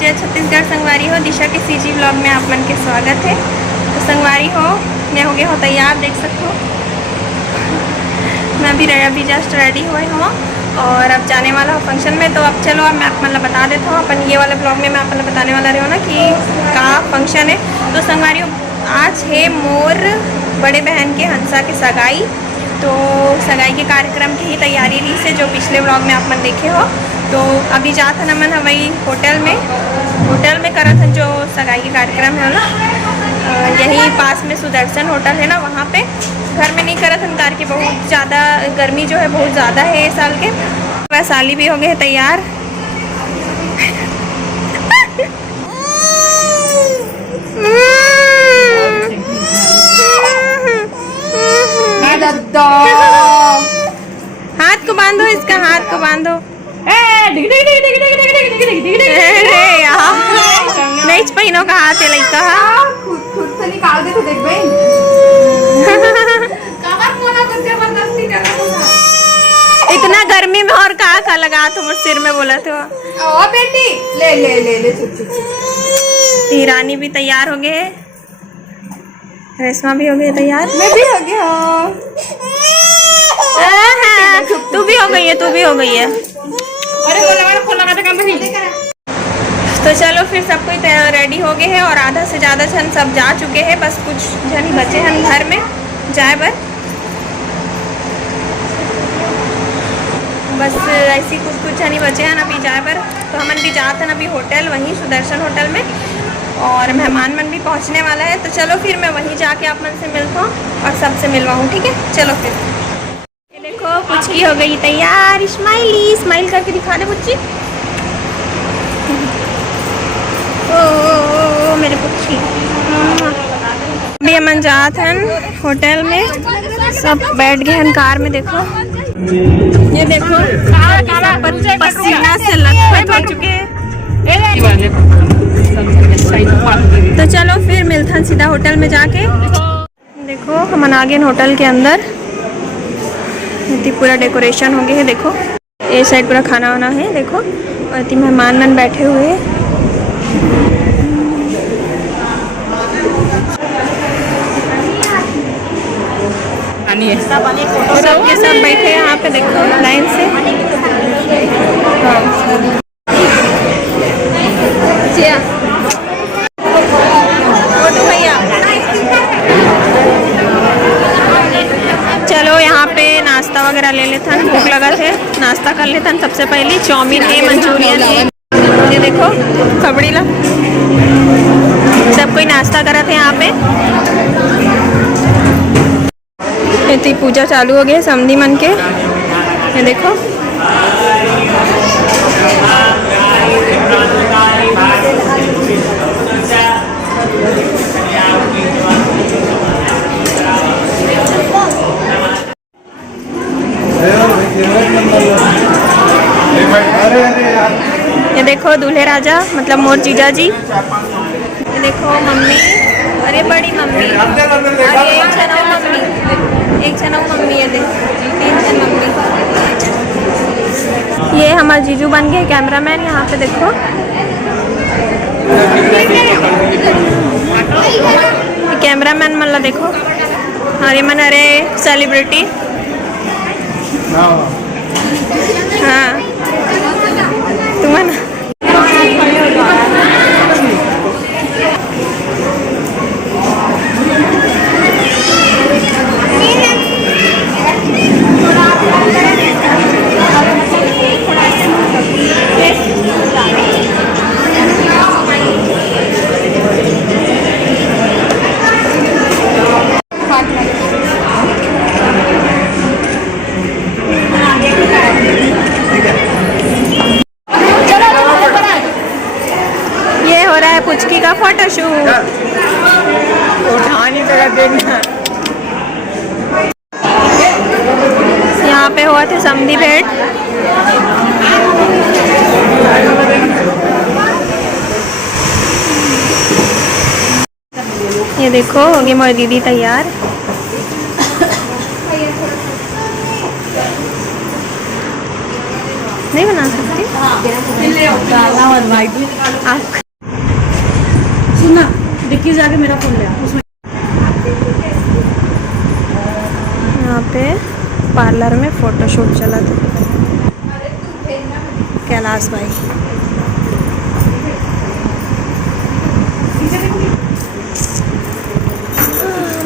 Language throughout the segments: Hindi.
जय छत्तीसगढ़ संगवारी हो, दिशा के सीजी व्लॉग में आप मन के स्वागत है। तो संगवारी हो, मैं हो गया हो तैयार, देख सकते हो। मैं अभी जस्ट रेडी हुए हूँ और अब जाने वाला हूँ फंक्शन में। तो अब चलो, अब मैं आप मतलब बता देता हूँ। अपन ये वाले ब्लॉग में मैं आप मतलब बताने वाला रही हूँ ना कि का फंक्शन है। तो संगवारी हो, आज है मोर बड़े बहन के हंसा की सगाई। तो सगाई के कार्यक्रम की ही तैयारी रही से, जो पिछले व्लॉग में आप मन देखे हो। तो अभी जात है मन वही होटल में करत है जो सगाई के कार्यक्रम है ना, यहीं पास में सुदर्शन होटल है ना, वहाँ पे। घर में नहीं करत हम कार के, बहुत ज़्यादा गर्मी जो है बहुत ज़्यादा है इस साल के। वैशाली भी हो गए तैयार। हाथ को बांधो, इसका हाथ को बांधो। नहीं पहिनों का हाथ है लड़का, खुद से निकाल दे तो देख भाई। इतना गर्मी में और कहा लगा तुम सिर में बोला तो। ओ बेटी ले ले ले ले हीरानी भी तैयार हो गए, रेशमा भी हो गई तैयार, मैं भी हो गया। तू भी हो गई है, तू भी हो गई है। तो चलो फिर सब कोई रेडी हो गए हैं और आधा से ज़्यादा जन सब जा चुके हैं, बस कुछ जन ही बचे हैं घर में जाए बस ऐसी कुछ जन ही बचे हैं अभी जाए पर। तो हमन भी जाते हैं अभी होटल, वहीं सुदर्शन होटल में, और मेहमान मन भी पहुंचने वाला है। तो चलो फिर मैं वहीं जाके आप मन से मिलता हूँ और सबसे मिलवाऊँ, ठीक है। चलो फिर। ये देखो पुचकी हो गई तैयार, स्माइल करके दिखा दे पुच्ची। ओ मेरे पुच्ची। अभी हम जात हैं होटल में, सब बैठ गए हैं कार में। देखो ये देखो पसीना से लथपथ हो चुके हैं। तो चलो फिर मिलते हैं सीधा होटल में जाके। देखो हम आ गए होटल के अंदर, इतनी पूरा डेकोरेशन हो गया है। देखो ये साइड पूरा खाना वाना है, देखो, और इतनी मेहमान मन बैठे हुए हैं। सब के सब बैठे यहाँ पे, देखो लाइन से। भैया चलो यहाँ पे नाश्ता वगैरह ले लेते हैं, भूख लगा थे, नाश्ता कर लेते हैं। सबसे पहले चाउमीन है, मंचूरियन है, ये देखो खबड़ी ला, सब कोई नाश्ता करा थे यहाँ पे। इतनी पूजा चालू हो गई समधी मन के, ये देखो। ये देखो दूल्हे राजा मतलब मोर जीजा जी। ये देखो मम्मी, अरे बड़ी मम्मी, अरे एक जन मम्मी, ये देखो 3 जन मम्मी। ये हमारे जीजू बन गए कैमरामैन यहाँ पे, देखो। कैमरामैन मतलब देखो, अरे मन अरे सेलिब्रिटी। हाँ तुम ना पुचकी का फोटोशूट। यहाँ पे हुआ थे समधी भेंट। ये देखो हो गई मोरी दीदी तैयार। नहीं बना सकती। आँख सुनना डिक्की जाके मेरा फोन ले आ उसमें यहाँ पे पार्लर में फोटोशूट चला था कैलाश भाई।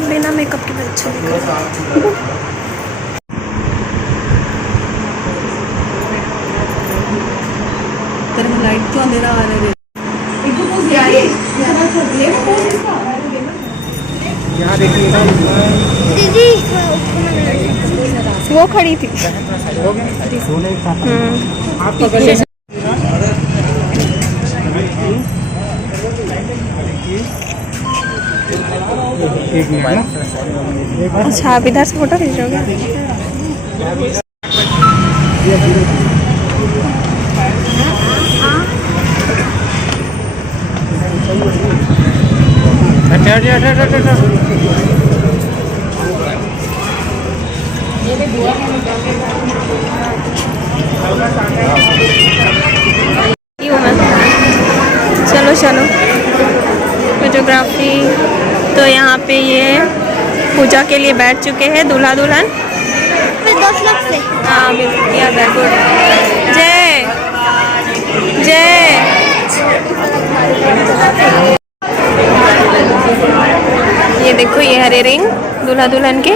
बिना मेकअप के भी अच्छे दिख रहे हैं। तेरे में लाइट तो अंधेरा आ रहा है यहाँ देखिएगा दीदी वो खड़ी थी। आप पकड़िए एक मिनट। अच्छा आप इधर से फोटो खींचोगे। चलो चलो फोटोग्राफी। तो यहाँ पे ये पूजा के लिए बैठ चुके हैं दूल्हा दुल्हन 10 लाख से। हाँ बिल्कुल याद है। गुड जय जय। ये देखो ये हरे रिंग दूल्हा दुल्हन के।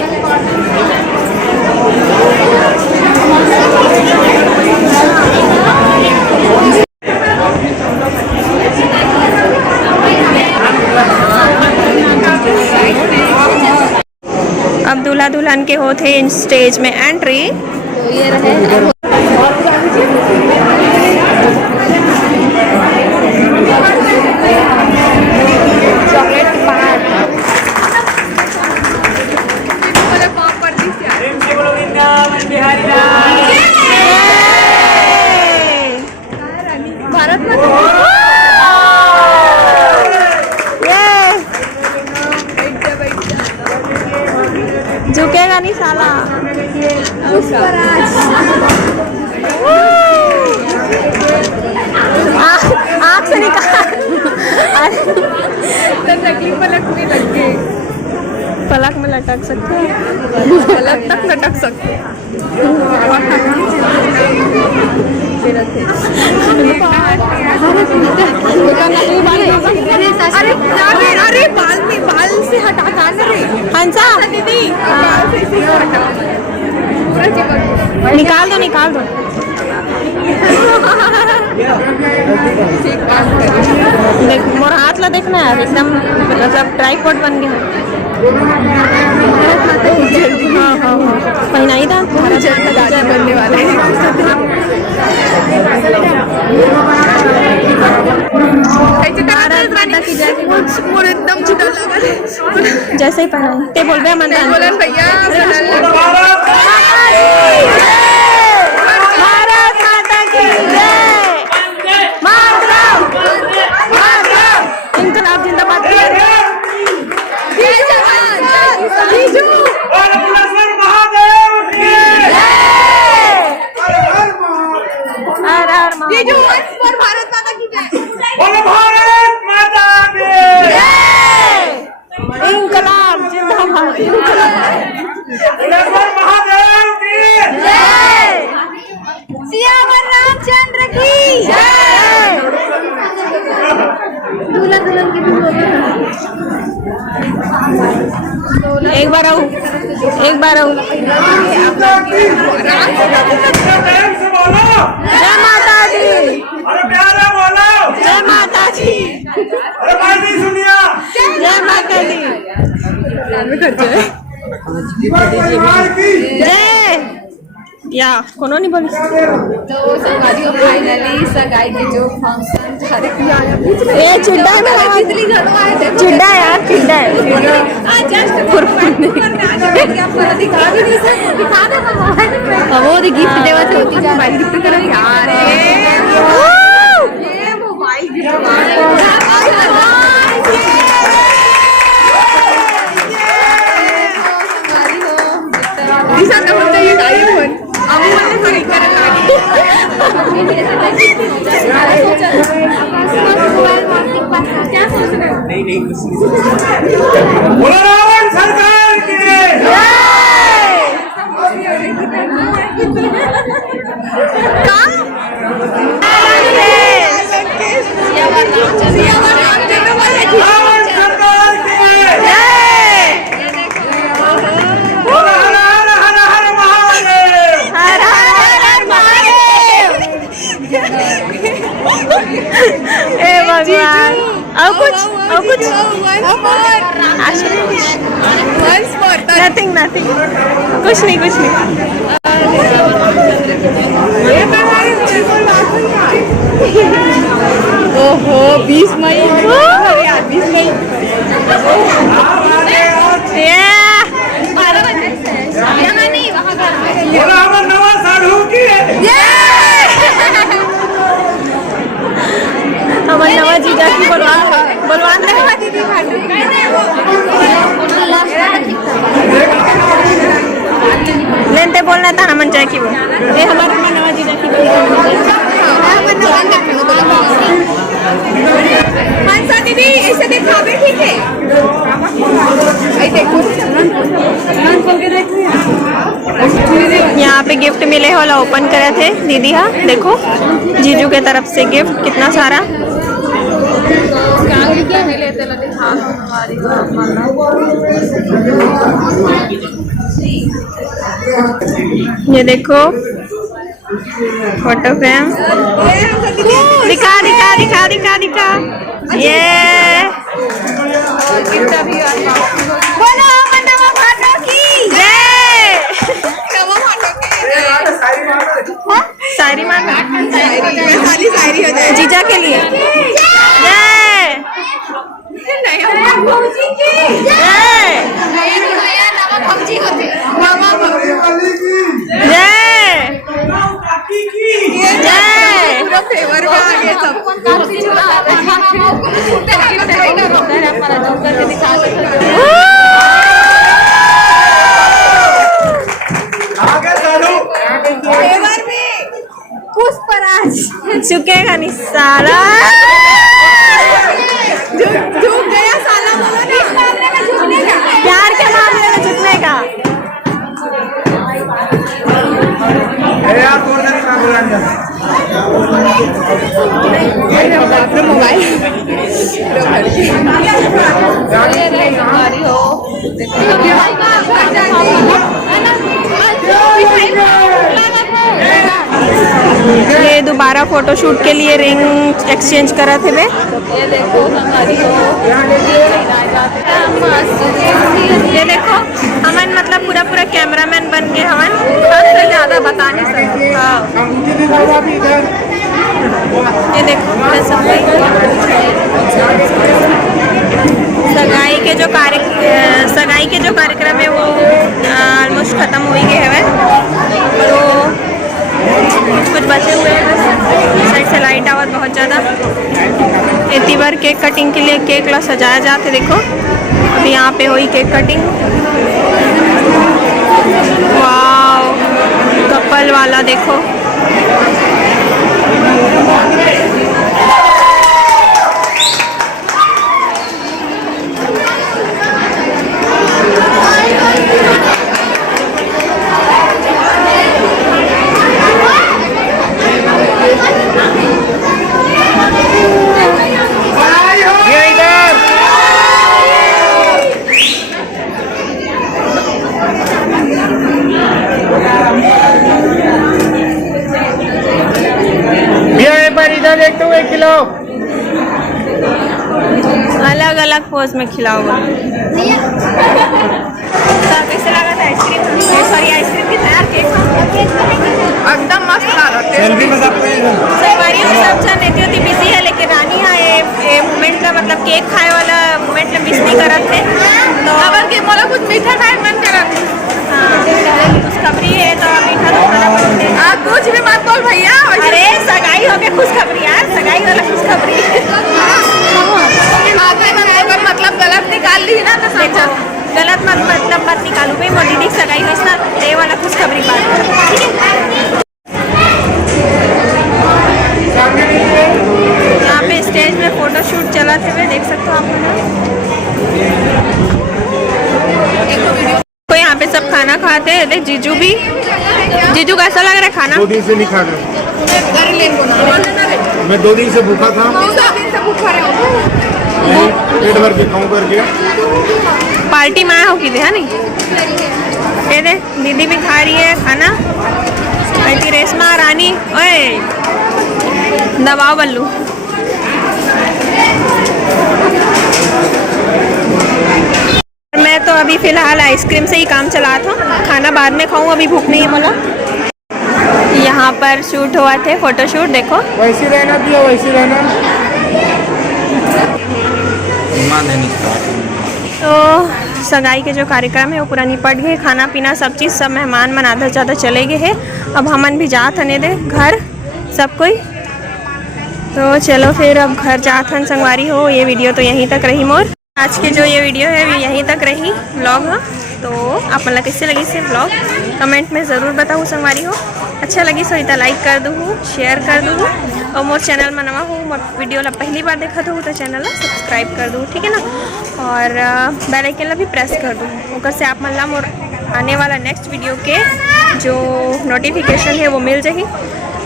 अब दूल्हा दुल्हन के होते हैं स्टेज में एंट्री। तो ये रहे चॉकलेट पान। भारत माता झुकेगा नहीं साला। आँख से निकाल। नकली पलक भी लग गई। पलक में लटक सकते हैं। पलक तक लटक सकते हैं। अरे बाल से हटा रे हंसा दीदी, बाल से इसी को हटा पूरा चिपक। निकाल दो निकाल दो। देख मोर हाथ ला देखना यार एकदम मतलब ट्राइपॉड बन गया। हाँ हाँ हाँ पहना ही था बनने वाला है। एकदम छुटा लगा जैसे ही पहना ते बोल रहे मन बोलन भैया भारत माता की जय। इनकलाब जिंदाबाद। हर हर भारत माता की जय। भारत माता की इनकलाब जिंदाबाद। महादेव की जय। सियावर रामचंद्र की जय। दूल्हा दुल्हन की एक बार आओ एक बार आओ। प्रेम से बोलो जय माता दी। अरे प्यारे बोलो जय माता जी। अरे भाई नहीं सुनिया जय माता दी। जय या कोनो नहीं बोली। तो संगारियों फाइनली सगाई के जो फंक्शन ये चिड्डा है मेरा। तितली घड़वा है। चिड्डा यार चिड्डा है। दिखा भी नहीं सकते। दिखा दे वो गिफ्ट देवा से होती है। मोबाइल गिफ्ट करो यार। ये मोबाइल दिशा तो बोलते ये गाड़ी फोन अब बोलते थोड़ी करने लगी। बोलो रावण सरकार की रावण सरकार की बोलो हर हर हर हर महादेव हर हर महादेव। ए भगवान, और कुछ नथिंग नथिंग, कुछ नहीं। ओहो 20 मई 20 मई बोलो अमर नवा साधु की हमारे नवा जीजा की बलवान लेनते बोलना था मन चाहे कि वो ये हमारा नवा जीजा की मानसा दीदी इसे दिखावे ठीक है। यहाँ पे गिफ्ट मिले होला ओपन करे थे दीदी। हाँ देखो जीजू के तरफ से गिफ्ट कितना सारा। ये देखो फोटो फ्रेम, दिखा ये बोलो मनवा भाटो की जय। शायरी मान शायरी हो जाए जीजा के लिए जय फेवर में आ गए आगे साधु फेवर में पुष्पराज चुकेगा नहीं साला, झुक गया साला बोलो ना प्यार के मामले में झुकने का। यार तोड़ देने का बुलाने मोबाइल ये दोबारा फोटोशूट के लिए रिंग एक्सचेंज करा थे वे। ये देखो हमन मतलब पूरा कैमरामैन बन के हमन सबसे ज्यादा बता नहीं सकते। हाँ ये देखो सगाई के जो कार्यक्रम है वो ऑलमोस्ट खत्म हो ही गए हैं और वो कुछ बचे हुए हैं बस। साइड से लाइट आवत बहुत ज़्यादा। इतनी बार केक कटिंग के लिए केक ला सजाया जाते देखो। अभी यहाँ पे हुई केक कटिंग। वाव कपल वाला देखो। देखते हुए खिलाओ, अलग अलग पोज में खिलाओ। कैसे लगा था आइसक्रीम? सॉरी आइसक्रीम की तैयार केक एकदम मस्त लगा। सेल्फी में सब सवारियों में सब जन रहती होती बिजी है, लेकिन रानी हाँ ये मोमेंट का मतलब केक खाए वाला मोमेंट में मिस नहीं करत थे। तो अगर के मोला कुछ मीठा खाए मन करत खुशखबरी है तो मीठा तो खाना पड़ते हैं। कुछ भी मत बोल भैया। अरे सगाई हो गया खुशखबरी यार, सगाई वाला खुशखबरी। मतलब गलत निकाल ली ना तो देखो गलत मतलब मत निकालू भाई। मोदी दी सगाई हो ना ये वाला खुशखबरी बात ठीक है। यहाँ पे स्टेज में फोटो शूट चला थे हुए देख सकते हो आप लोग। तो यहाँ पे सब खाना खाते हैं। देख जीजू भी। जीजू कैसा लग रहा है खाना? 2 दिन से नहीं खा रहा। मैं 2 दिन से भूखा था। पेट भर के खाऊं करके। पार्टी में आया हो की दे है नहीं? ये दे दीदी भी खा रही है खाना। ऐसी रेशमा रानी ओए दबाओ बल्लू। मैं तो अभी फ़िलहाल आइसक्रीम से ही काम चला था। खाना बाद में खाऊं, अभी भूख नहीं है बोला। यहाँ पर शूट हुआ थे फोटो शूट। देखो वैसी रहना दिया वैसी रहना। तो सगाई के जो कार्यक्रम है वो पूरा निपट गए। खाना पीना सब चीज़ सब मेहमान मन आधा ज़्यादा चले गए हैं। अब हमन भी जात हने दे घर सब कोई। तो चलो फिर अब घर जात हन संगवारी हो। ये वीडियो तो यहीं तक रही मोर। आज की जो ये वीडियो है वो यहीं तक रही व्लॉग। हाँ तो आप मतलब कैसे लगी से व्लॉग कमेंट में ज़रूर बताऊँ संगवारी हो। अच्छा लगी सो इतना लाइक कर दूँ, शेयर कर दूँ और मोर चैनल में नवा हूँ, मोर वीडियो ला पहली बार देखा तो चैनल ला सब्सक्राइब कर दूँ, ठीक है ना। और बेल आइकन ला भी प्रेस कर दूँ, ओकर से आप मतलब मोर आने वाला नेक्स्ट वीडियो के जो नोटिफिकेशन है वो मिल जाएगी।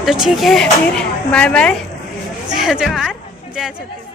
तो ठीक है फिर बाय बाय, जय जोहार, जय छत्तीसगढ़।